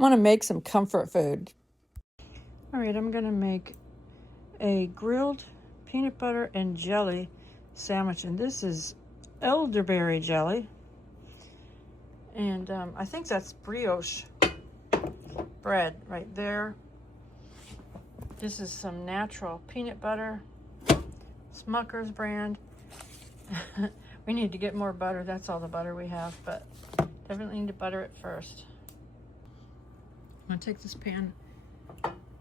I want to make some comfort food. All right, I'm going to make a grilled peanut butter and jelly sandwich, and this is elderberry jelly, and I think that's brioche bread right there. This is some natural peanut butter, Smucker's brand. We need to get more butter. That's all the butter we have, but definitely need to butter it first. I'm going to take this pan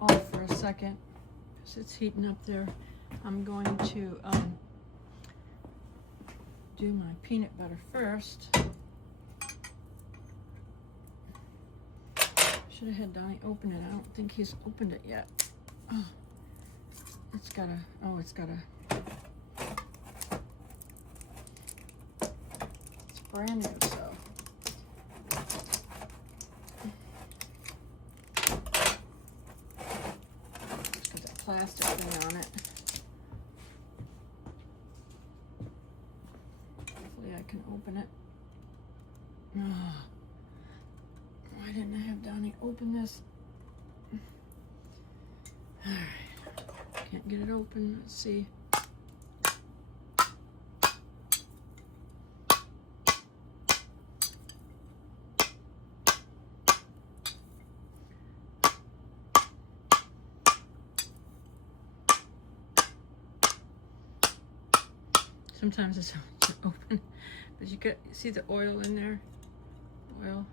off for a second because it's heating up there. I'm going to do my peanut butter first. Should have had Donnie open it. I don't think he's opened it yet. Oh, it's got a, it's brand new, so. It's got that plastic thing on it. Hopefully I can open it. Oh, why didn't I have Donnie open this? All right, can't get it open. Let's see. Sometimes it's hard to open, but you see the oil in there. Oil.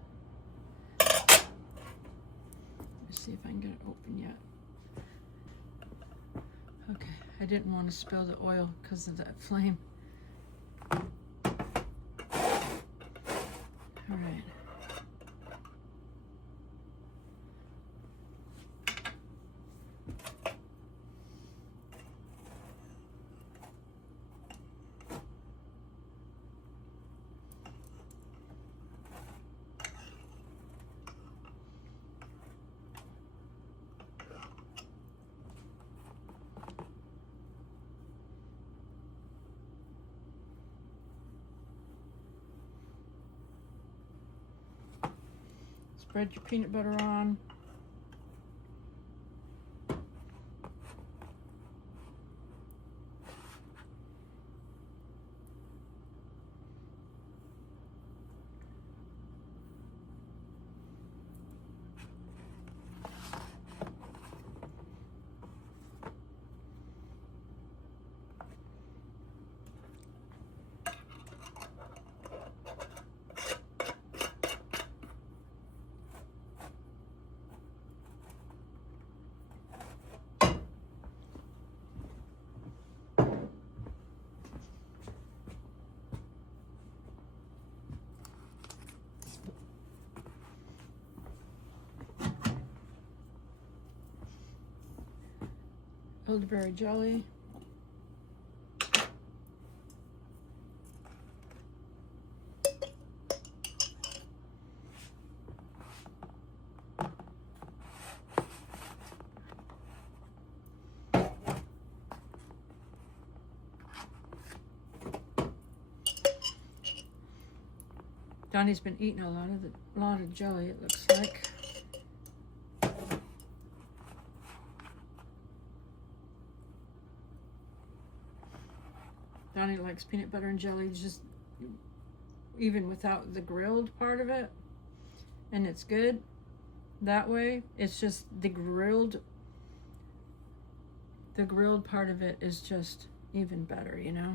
Let's see if I can get it open yet. Okay, I didn't want to spill the oil because of that flame. All right. Spread your peanut butter on. Elderberry jelly. Donnie's been eating a lot of jelly, it looks like. Donnie likes peanut butter and jelly, just even without the grilled part of it, and it's good that way. It's just the grilled part of it is just even better, you know.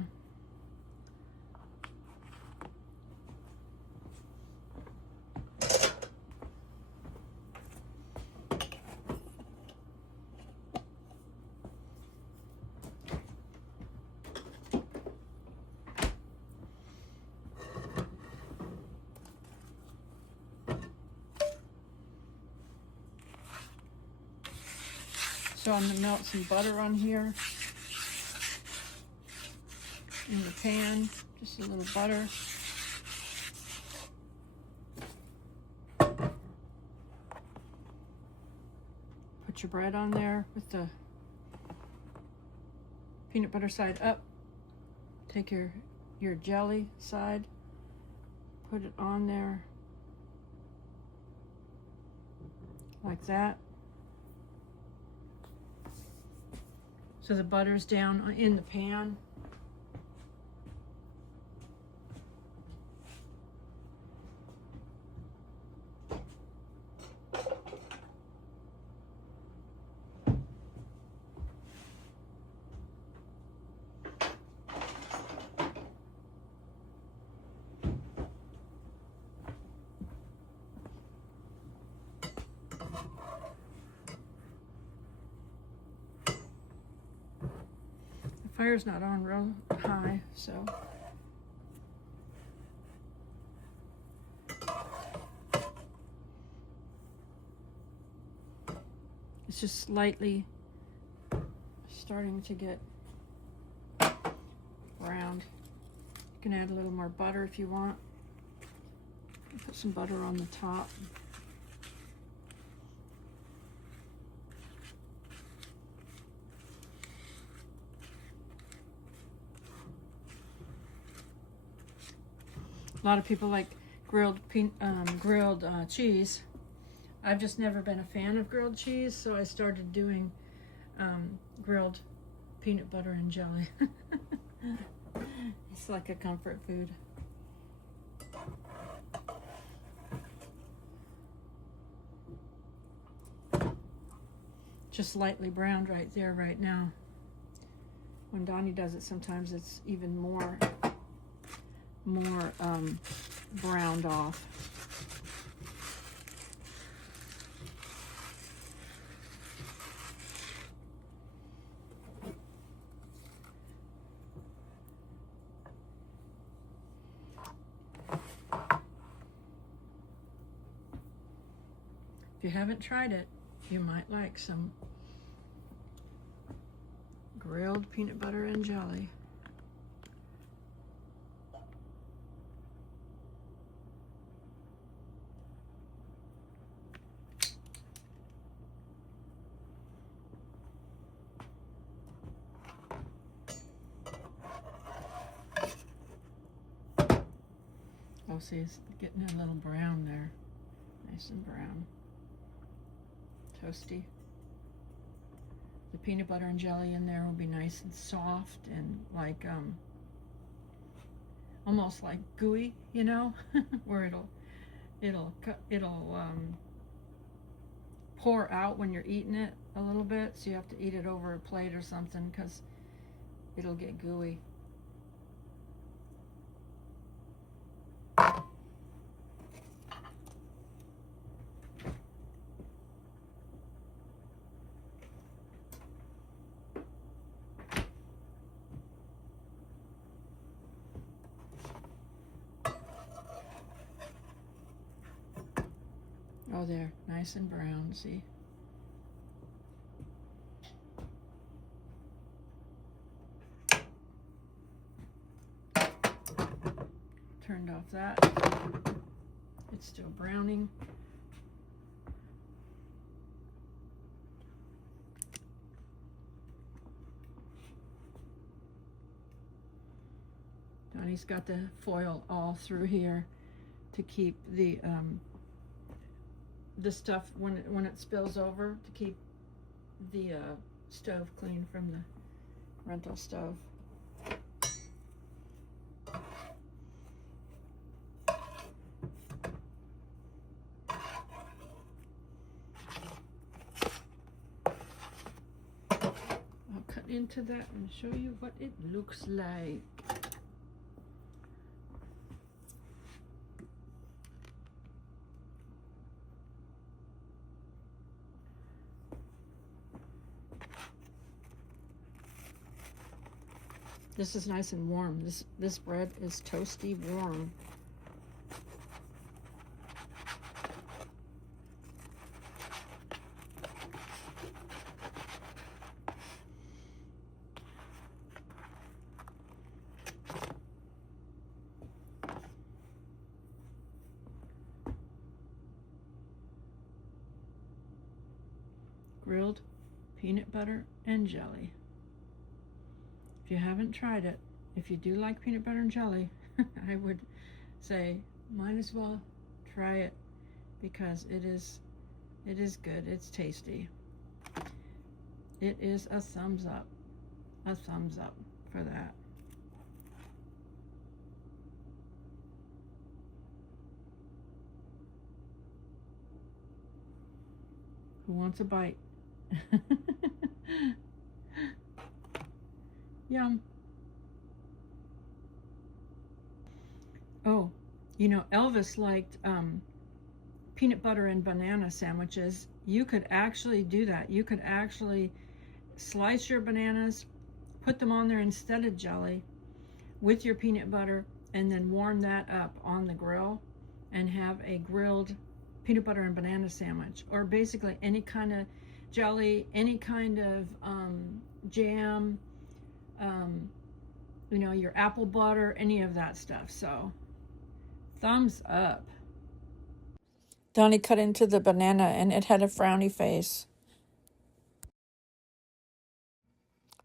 So I'm going to melt some butter on here in the pan, just a little butter. Put your bread on there with the peanut butter side up. Take your jelly side, put it on there. like that. So the butter's down in the pan. Fire's not on real high, so it's just slightly starting to get browned. You can add a little more butter if you want. Put some butter on the top. A lot of people like grilled cheese. I've just never been a fan of grilled cheese, so I started doing grilled peanut butter and jelly. It's like a comfort food. Just lightly browned right there right now. When Donnie does it, sometimes it's even more browned off. If you haven't tried it, you might like some grilled peanut butter and jelly. Oh, see, it's getting a little brown there. Nice and brown. Toasty. The peanut butter and jelly in there will be nice and soft and like almost like gooey, you know, where it'll pour out when you're eating it a little bit, so you have to eat it over a plate or something because it'll get gooey. Oh, there, nice and brown, see? Turned off that. It's still browning. Donnie's got the foil all through here to keep the stuff when it spills over, to keep the stove clean from the rental stove. I'll cut into that and show you what it looks like. This is nice and warm. This bread is toasty warm. Grilled peanut butter and jelly. If you haven't tried it, if you do like peanut butter and jelly, I would say might as well try it because it is It is good. It's tasty. It is a thumbs up. A thumbs up for that. Who wants a bite? Yum. Oh, you know, Elvis liked peanut butter and banana sandwiches. You could actually do that. You could actually slice your bananas, put them on there instead of jelly with your peanut butter, and then warm that up on the grill and have a grilled peanut butter and banana sandwich, or basically any kind of jelly, any kind of jam, you know, your apple butter, any of that stuff. So thumbs up. Donnie cut into the banana and it had a frowny face.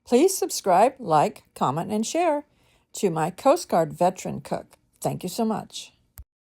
Please subscribe, like, comment, and share to my Coast Guard veteran cook. Thank you so much.